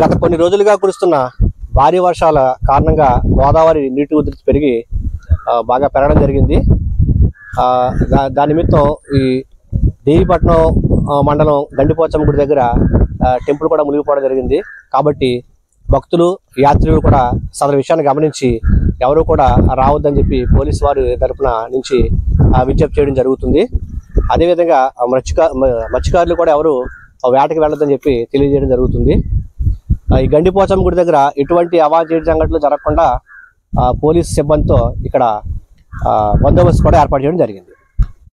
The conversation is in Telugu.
గత కొన్ని రోజులుగా కురుస్తున్న భారీ వర్షాల కారణంగా గోదావరి నీటి ఉధృతి పెరిగి బాగా పెరగడం జరిగింది. దాని నిమిత్తం ఈ దేవీపట్నం మండలం గండిపోచమ్మ గుడి దగ్గర టెంపుల్ కూడా మునిగిపోవడం జరిగింది. కాబట్టి భక్తులు యాత్రికులు కూడా సదరు విషయాన్ని గమనించి ఎవరు కూడా రావద్దని చెప్పి పోలీసు వారి తరఫున నుంచి విజ్ఞప్తి చేయడం జరుగుతుంది. అదేవిధంగా మత్స్యకారులు కూడా ఎవరు వేటకి వెళ్ళొద్దని చెప్పి తెలియజేయడం జరుగుతుంది. ఈ గండిపోచమ్మ గుడి దగ్గర ఎటువంటి అవాంఛనీయ సంఘటనలు జరగకుండా పోలీసు సిబ్బందితో ఇక్కడ బందోబస్తు కూడా ఏర్పాటు చేయడం జరిగింది.